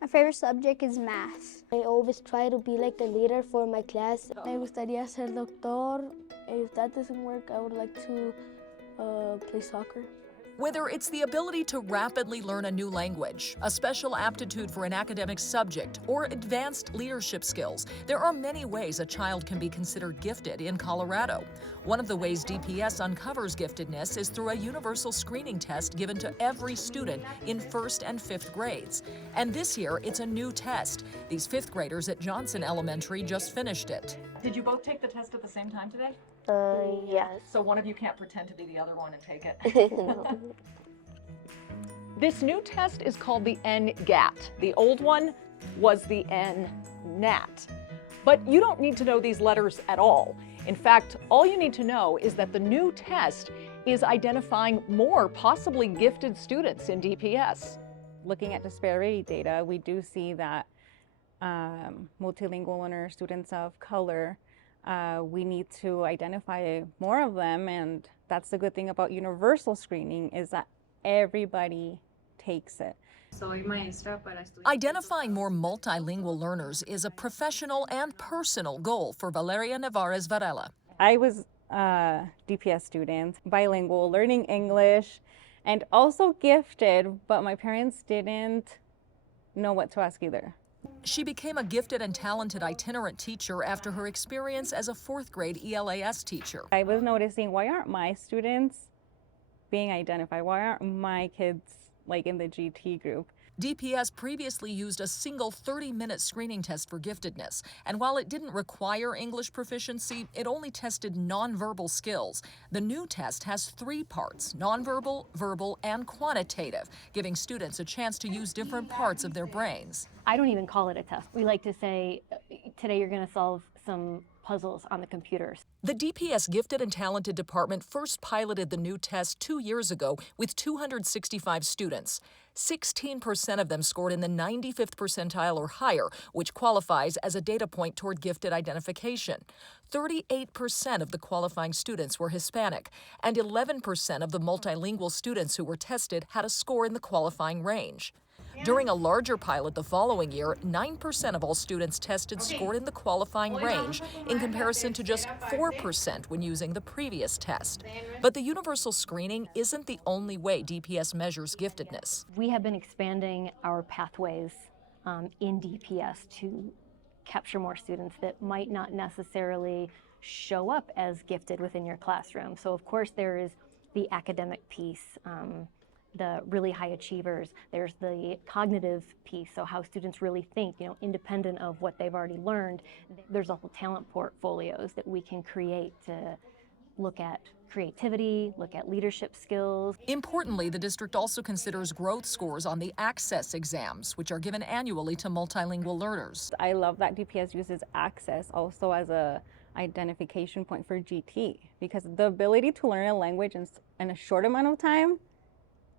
My favorite subject is math. I always try to be like a leader for my class. Me gustaría ser doctor. If that doesn't work, I would like to play soccer. Whether it's the ability to rapidly learn a new language, a special aptitude for an academic subject, or advanced leadership skills, there are many ways a child can be considered gifted in Colorado. One of the ways DPS uncovers giftedness is through a universal screening test given to every student in 1st and 5th grades. And this year, it's a new test. These 5th graders at Johnson Elementary just finished it. Did you both take the test at the same time today? Yes. So one of you can't pretend to be the other one and take it. This new test is called the NGAT. The old one was the NNAT. But you don't need to know these letters at all. In fact, all you need to know is that the new test is identifying more possibly gifted students in DPS. Looking at disparity data, we do see that multilingual learners, students of color, we need to identify more of them, and that's the good thing about universal screening is that everybody takes it. Identifying more multilingual learners is a professional and personal goal for Valeria Navarez Varela. I was a DPS student, bilingual, learning English, and also gifted, but my parents didn't know what to ask either. She became a gifted and talented itinerant teacher after her experience as a 4th grade ELAS teacher. I was noticing, why aren't my students being identified? Why aren't my kids like in the GT group? DPS previously used a single 30-minute screening test for giftedness, and while it didn't require English proficiency, it only tested nonverbal skills. The new test has 3 parts: nonverbal, verbal, and quantitative, giving students a chance to use different parts of their brains. I don't even call it a test. We like to say, today you're going to solve some puzzles on the computers. The DPS Gifted and Talented Department first piloted the new test 2 years ago with 265 students. 16% of them scored in the 95th percentile or higher, which qualifies as a data point toward gifted identification. 38% of the qualifying students were Hispanic, and 11% of the multilingual students who were tested had a score in the qualifying range. During a larger pilot the following year, 9% of all students tested scored in the qualifying range, in comparison to just 4% when using the previous test. But the universal screening isn't the only way DPS measures giftedness. We have been expanding our pathways in DPS to capture more students that might not necessarily show up as gifted within your classroom. So of course there is the academic piece, the really high achievers. There's the cognitive piece, so how students really think, independent of what they've already learned. There's a whole talent portfolios that we can create to look at creativity, look at leadership skills. Importantly, the district also considers growth scores on the Access exams, which are given annually to multilingual learners. I love that DPS uses Access also as a identification point for GT, because the ability to learn a language in a short amount of time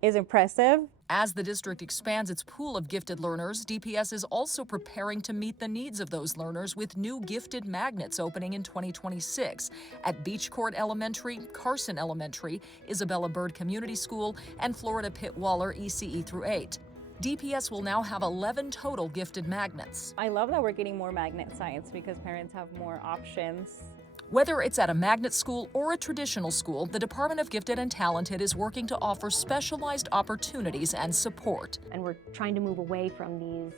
is impressive. As the district expands its pool of gifted learners, DPS is also preparing to meet the needs of those learners with new gifted magnets opening in 2026 at Beach Court Elementary, Carson Elementary, Isabella Bird Community School, and Florida Pitt Waller ECE through 8. DPS will now have 11 total gifted magnets. I love that we're getting more magnet science because parents have more options. Whether it's at a magnet school or a traditional school, the Department of Gifted and Talented is working to offer specialized opportunities and support. And we're trying to move away from these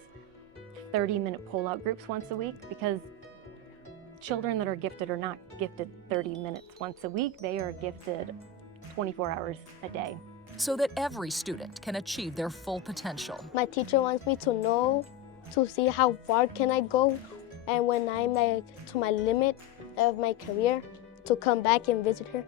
30-minute pull-out groups once a week, because children that are gifted are not gifted 30 minutes once a week. They are gifted 24 hours a day. So that every student can achieve their full potential. My teacher wants me to know, to see how far can I go, and when I'm to my limit of my career, to come back and visit her.